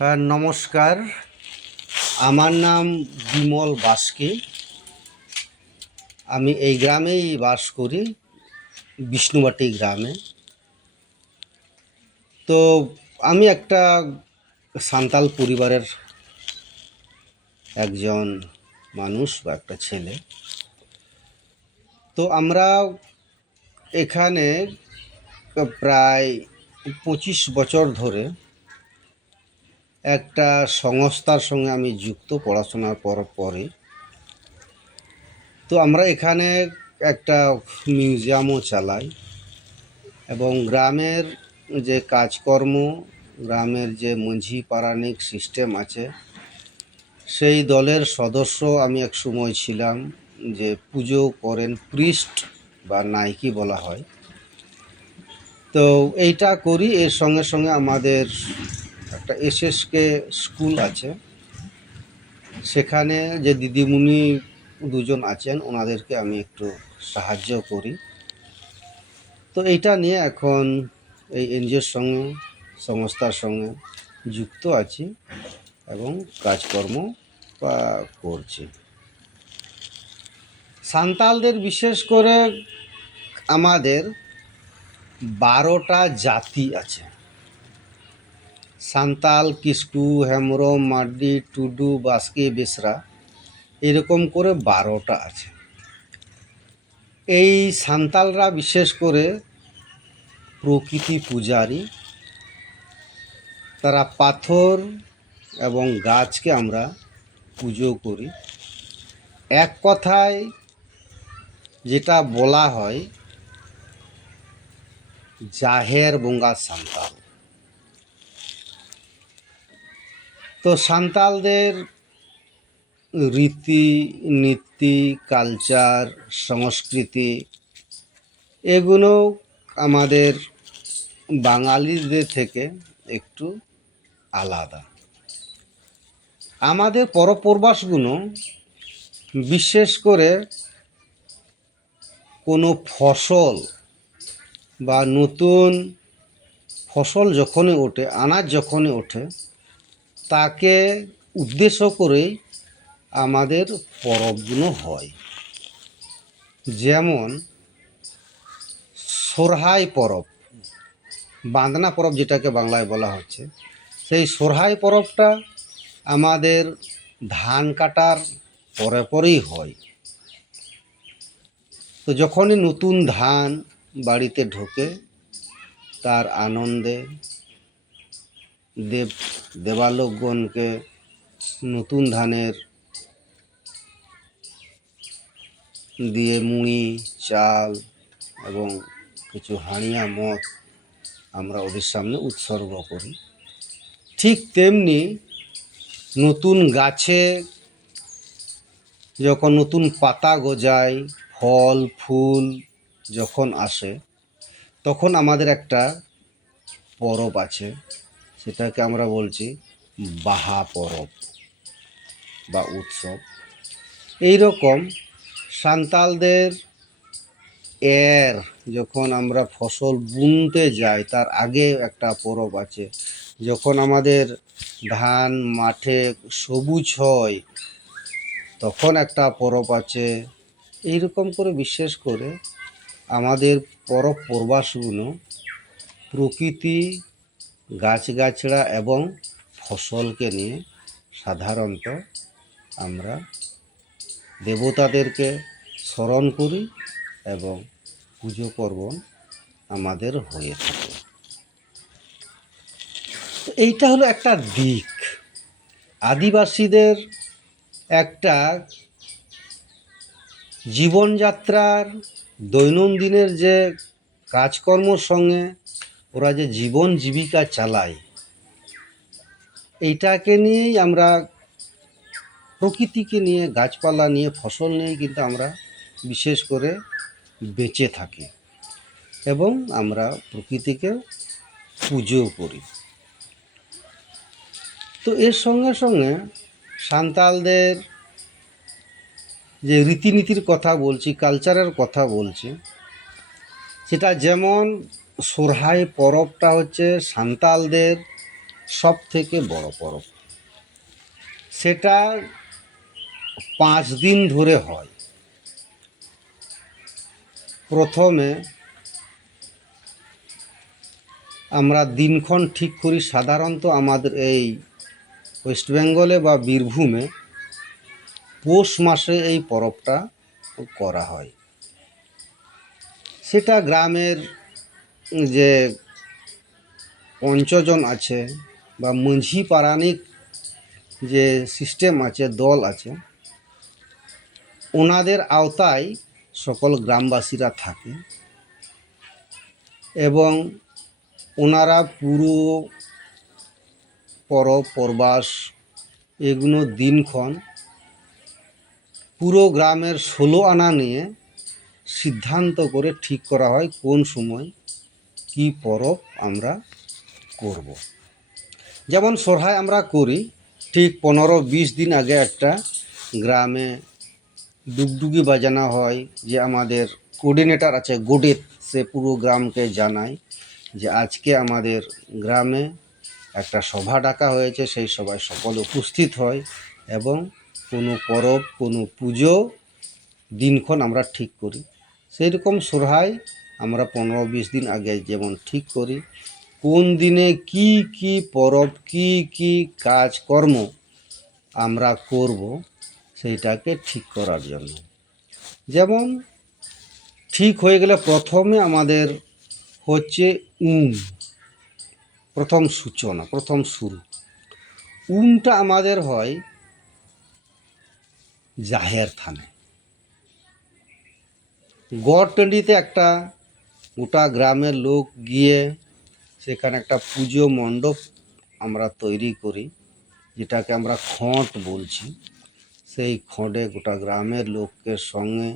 নমস্কার, আমার নাম বিমল বাস্কে। আমি এই গ্রামেই বাস করি, বিষ্ণুবাটি গ্রামে। তো আমি একটা সান্তাল পরিবারের একজন মানুষ বা একটা ছেলে। তো আমরা এখানে প্রায় 25 বছর ধরে একটা সংস্থার সঙ্গে আমি যুক্ত পড়াশোনার পরে। তো আমরা এখানে একটা মিউজিয়ামও চালাই এবং গ্রামের যে কাজকর্ম, গ্রামের যে মাঝি পারানিক সিস্টেম আছে, সেই দলের সদস্য আমি এক সময় ছিলাম, যে পুজো করেন প্রিস্ট বা নাইকি বলা হয়। তো এইটা করি। এর সঙ্গে সঙ্গে আমাদের একটা এসএসকে স্কুল আছে, সেখানে যে দিদিমণি দুজন আছেন ওনাদেরকে আমি একটু সাহায্য করি। তো এইটা নিয়ে এখন এই এনজিওর সঙ্গে, সংস্থার সঙ্গে যুক্ত আছি এবং কাজকর্ম করছি। সান্তালদের বিশেষ করে আমাদের 12টা জাতি আছে। সান্তাল, কিস্কু, হেমরম, মাড্ডি, টুডু, বাস্কে, বেসরা, এরকম করে 12টা আছে। এই সান্তালরা বিশেষ করে প্রকৃতি পূজারী। তারা পাথর এবং গাছকে আমরা পুজো করি। এক কথায় যেটা বলা হয়, জাহের বঙ্গা সান্তাল। তো সান্তালদের রীতি নীতি, কালচার, সংস্কৃতি, এগুলো আমাদের বাঙালিদের থেকে একটু আলাদা। আমাদের পরপর্বাসগুলো বিশেষ করে কোনো ফসল বা নতুন ফসল যখনই ওঠে, আনাজ যখনই ওঠে, তাকে উদ্দেশ্য করেই আমাদের পরবগুলো হয়। যেমন সোরহাই পরব, বাঁধনা পরব যেটাকে বাংলায় বলা হচ্ছে, সেই সোরহাই পরবটা আমাদের ধান কাটার পরেই হয়। তো যখনই নতুন ধান বাড়িতে ঢোকে, তার আনন্দে দেবালোকগণকে নতুন ধানের দিয়ে মুড়ি, চাল এবং কিছু হাঁড়িয়া মদ আমরা ওদের সামনে উৎসর্গ করি। ঠিক তেমনি নতুন গাছে যখন নতুন পাতা গজায়, ফল ফুল যখন আসে, তখন আমাদের একটা পরব আছে, সেটাকে আমরা বলছি বাহা পরব বা উৎসব। এই রকম সান্তালদের যখন আমরা ফসল বুনতে যাই, তার আগে একটা পরব আছে। যখন আমাদের ধান মাঠে সবুজ হয়, তখন একটা পরব আছে। এইরকম করে বিশেষ করে আমাদের পরবাসগুলো প্রকৃতি, গাছগাছড়া এবং ফসলকে নিয়ে সাধারণত আমরা দেবতাদেরকে স্মরণ করি এবং পুজো পার্বণ আমাদের হয়ে থাকে। তো এইটা হলো একটা দিক। আদিবাসীদের একটা জীবনযাত্রার, দৈনন্দিনের যে কাজকর্মর সঙ্গে ওরা যে জীবন জীবিকা চালায়, এইটাকে নিয়েই আমরা, প্রকৃতিকে নিয়ে, গাছপালা নিয়ে, ফসল নিয়ে কিন্তু আমরা বিশেষ করে বেঁচে থাকি এবং আমরা প্রকৃতিকে পুজো করি। তো এর সঙ্গে সঙ্গে সান্তালদের যে রীতিনীতির কথা বলছি, কালচারের কথা বলছি, সেটা যেমন সোরহাই পরবটা হচ্ছে সান্তালদের সব থেকে বড় পরব। সেটা 5 দিন ধরে হয়। প্রথমে আমরা দিনক্ষণ ঠিক করি। সাধারণত আমাদের এই ওয়েস্ট বেঙ্গলে বা বীরভূমে পৌষ মাসে এই পরবটা করা হয়। সেটা গ্রামের যে পঞ্চজন আছে বা মাঝি পারানিক যে সিস্টেম আছে, দল আছে, ওনাদের আওতায় সকল গ্রামবাসীরা থাকে এবং ওনারা পুরো পরব পরবাস এগুলো দিনক্ষণ পুরো গ্রামের 16 আনা নিয়ে সিদ্ধান্ত করে ঠিক করা হয় কোন সময় কি পরব আমরা করব। যেমন সোরহায় আমরা করি, ঠিক 15-20 দিন আগে একটা গ্রামে ডুগডুগি বাজানো হয়। যে আমাদের কোঅর্ডিনেটর আছে গোডেত, সে পুরো গ্রামকে জানায় যে আজকে আমাদের গ্রামে একটা সভা ডাকা হয়েছে, সেই সভায় সকল উপস্থিত হয় এবং কোনো পরব কোনো পুজো দিনক্ষণ আমরা ঠিক করি। সেই রকম সোরহায় আমরা 15-20 দিন আগে যেমন ঠিক করি কোন দিনে কি কি পরব কি কি কাজকর্ম আমরা করব, সেইটাকে ঠিক করার জন্য। যেমন ঠিক হয়ে গেলে প্রথমে আমাদের হচ্ছে প্রথম সূচনা, প্রথম শুরু। উমটা আমাদের হয় জাহের থানে। গড়টন্ডিতে একটা গোটা গ্রামের লোক গিয়ে সেখানে একটা পুজো মণ্ডপ আমরা তৈরি করি, যেটাকে আমরা খট বলছি। সেই খটে গোটা গ্রামের লোকের সঙ্গে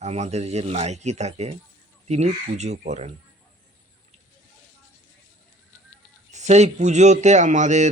আমাদের যে নায়কি থাকে তিনি পুজো করেন। সেই পুজোতে আমাদের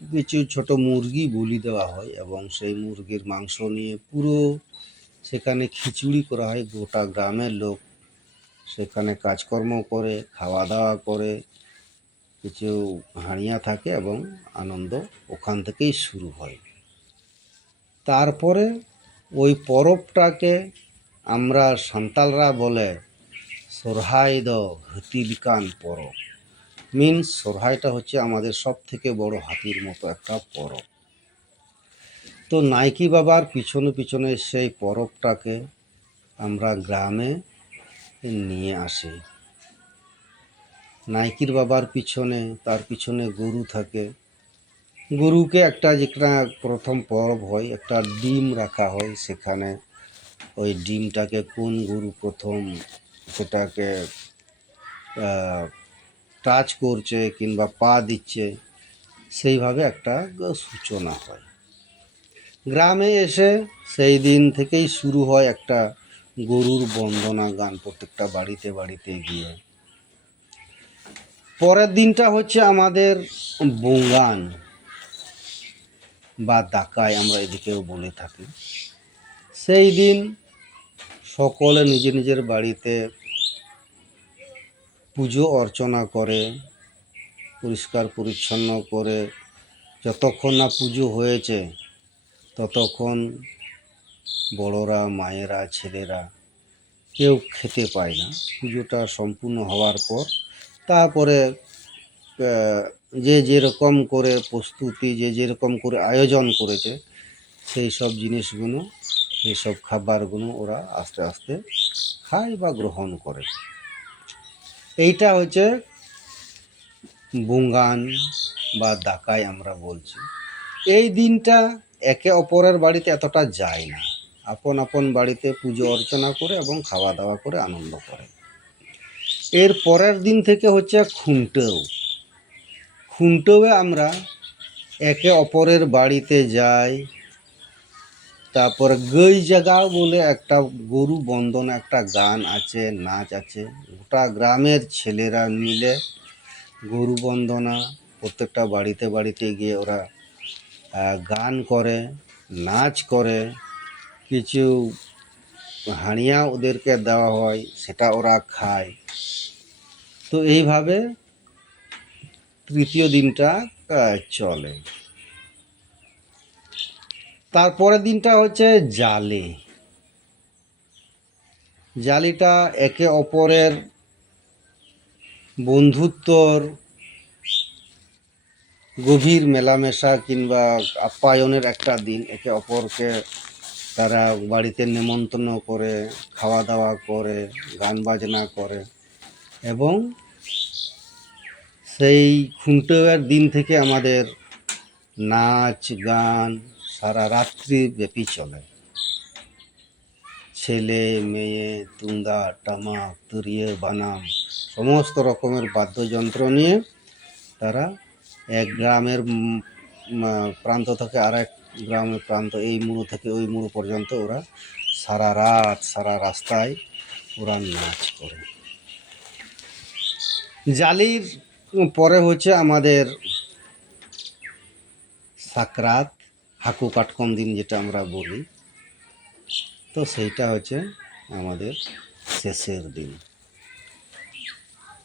কিছু ছোট মুরগি বলি দেওয়া হয় এবং সেই মুরগির মাংস নিয়ে পুরো সেখানে খিচুড়ি করা হয়। গোটা গ্রামের লোক সেখানে কাজকর্ম করে, খাওয়া দাওয়া করে, কিছু হাঁড়িয়া থাকে এবং আনন্দ ওখান থেকেই শুরু হয়। তারপরে ওই পরবটাকে আমরা সান্তালরা বলে সোরহাই দ হাতিলিকান পরব। মিনস সোরহাইটা হচ্ছে আমাদের সব থেকে বড় হাতির মতো একটা পরব। তো নাইকি বাবার পিছনে পিছনে সেই পরবটাকে আমরা গ্রামে নিয়ে আসি। নাইকির বাবার পিছনে, তার পিছনে গরু থাকে। গরুকে একটা যেটা প্রথম পরব হয়, একটা ডিম রাখা হয়। সেখানে ওই ডিমটাকে কোন গরু প্রথম সেটাকে টাচ করছে কিংবা পা দিচ্ছে, সেইভাবে একটা সূচনা হয়। গ্রামে এসে সেই দিন থেকেই শুরু হয় একটা গরুর বন্দনা গান প্রত্যেকটা বাড়িতে বাড়িতে গিয়ে। পরের দিনটা হচ্ছে আমাদের বঙ্গান বা দাকাই আমরা এদিকেও বলে থাকি। সেই দিন সকলে নিজের নিজের বাড়িতে পুজো অর্চনা করে, পরিষ্কার পরিচ্ছন্ন করে। যতক্ষণ না পুজো হয়েছে ততক্ষণ বড়রা, মায়েরা, ছেলেরা কেউ খেতে পায় না। পুজোটা সম্পূর্ণ হওয়ার পর তারপরে যে যেরকম করে প্রস্তুতি, যে যেরকম করে আয়োজন করেছে সেই সব জিনিসগুলো, সেই সব খাবারগুলো ওরা আস্তে আস্তে খায় বা গ্রহণ করে। এইটা হচ্ছে বুঙ্গান বা দাকাই আমরা বলছি। এই দিনটা একে অপরের বাড়িতে এতটা যায় না, আপন আপন বাড়িতে পুজো অর্চনা করে এবং খাওয়া দাওয়া করে আনন্দ করে। এর পরের দিন থেকে হচ্ছে খুন্টৌ। খুন্টৌয়ে আমরা একে অপরের বাড়িতে যাই। তারপর গই জাগাও বলে একটা গরু বন্দনা একটা গান আছে, নাচ আছে। গোটা গ্রামের ছেলেরা মিলে গরু বন্দনা প্রত্যেকটা বাড়িতে বাড়িতে গিয়ে ওরা গান করে, নাচ করে। কিছু হাঁড়িয়া ওদেরকে দেওয়া হয়, সেটা ওরা খায়। তো এইভাবে তৃতীয় দিনটা চলে। তারপরের দিনটা হচ্ছে জালে। জালিটা একে অপরের বন্ধুত্বর গভীর মেলামেশা কিংবা আপ্যায়নের একটা দিন। একে অপরকে তারা বাড়িতে নেমন্তন্ন করে, খাওয়া দাওয়া করে, গান বাজনা করে এবং সেই খুনটের দিন থেকে আমাদের নাচ গান সারা রাত্রি ব্যাপী চলে। ছেলে মেয়ে তুন্দা টামাক তুরিয়ে বানাম সমস্ত রকমের বাদ্যযন্ত্র নিয়ে তারা এক গ্রামের প্রান্ত থেকে আরেক গ্রামের প্রান্ত, এই মুড়ো থেকে ওই মুড়ো পর্যন্ত ওরা সারা রাত সারা রাস্তায় ওরা নাচ করে। জালির পরে হচ্ছে আমাদের সাকরাত, হাকু কাটকম দিন যেটা আমরা বলি। তো সেইটা হচ্ছে আমাদের শেষের দিন।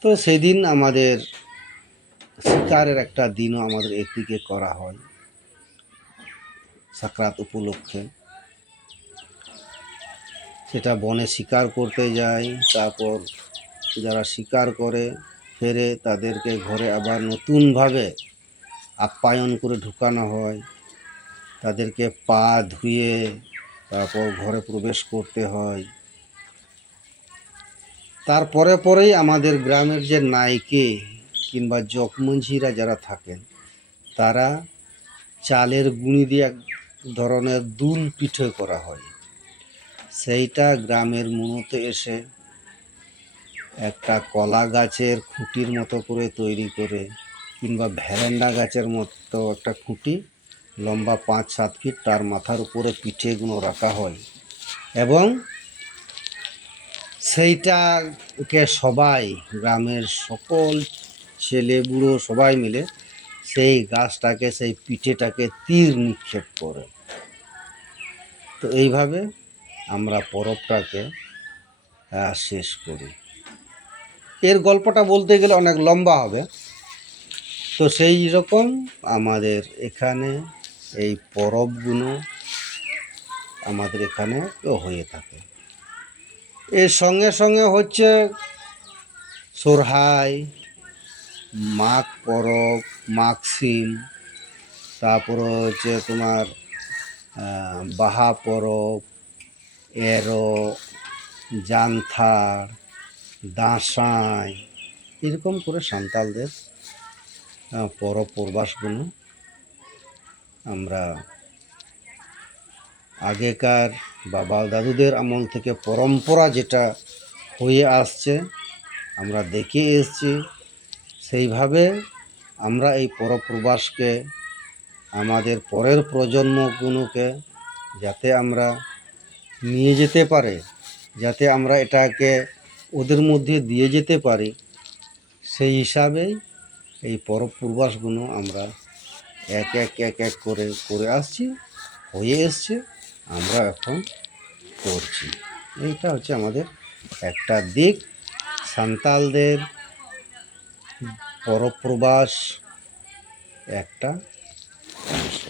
তো সেই দিন আমাদের শিকারের একটা দিনও আমাদের একদিকে করা হয় সাকরাত উপলক্ষে। সেটা বনে শিকার করতে যায়, তারপর যারা শিকার করে ফেরে তাদেরকে ঘরে আবার নতুনভাবে আপ্যায়ন করে ঢুকানো হয়। তাদেরকে পা ধুয়ে তারপর ঘরে প্রবেশ করতে হয়। তারপরে পরেই আমাদের গ্রামের যে নায়কে কিংবা জগমঞ্ঝিরা যারা থাকেন তারা চালের গুঁড়ি দিয়ে এক ধরনের দুল পিঠে করা হয়। সেইটা গ্রামের মুনোতে এসে একটা কলা গাছের খুঁটির মতো করে তৈরি করে কিংবা ভ্যারেন্ডা গাছের মতো একটা খুঁটি লম্বা 5-7 ফিট, তার মাথার উপরে পিঠেগুলো রাখা হয় এবং সেইটাকে সবাই গ্রামের সকল ছেলে বুড়ো সবাই মিলে সেই গাছটাকে সেই পিঠেটাকে তীর নিক্ষেপ করে। তো এইভাবে আমরা পরবটাকে শেষ করি। এর গল্পটা বলতে গেলে অনেক লম্বা হবে। তো সেই রকম আমাদের এখানে এই পরবগুলো আমাদের এখানে হয়ে থাকে। এর সঙ্গে সঙ্গে হচ্ছে সোরহাই, মাঘ পরব, মাঘ সিম, তারপরে হচ্ছে তোমার বাহা পরব, এরো, জানথার, দাঁসাই, এরকম করে সাঁওতালদের পরব পরবাসগুলো আমরা আগেকার বাবা দাদুদের আমল থেকে পরম্পরা যেটা হয়ে আসছে আমরা দেখে এসেছি, সেইভাবে আমরা এই পরব প্রবাসকে আমাদের পরের প্রজন্মগুলোকে যাতে আমরা নিয়ে যেতে পারে, যাতে আমরা এটাকে ওদের মধ্যে দিয়ে যেতে পারি, সেই হিসাবেই এই পরব প্রবাসগুলো আমরা এক এক করে করে আসছি, হয়ে এসছে, আমরা এখন করছি। এইটা হচ্ছে আমাদের একটা দিক, সাঁওতালদের পরব প্রবাস একটা অংশ।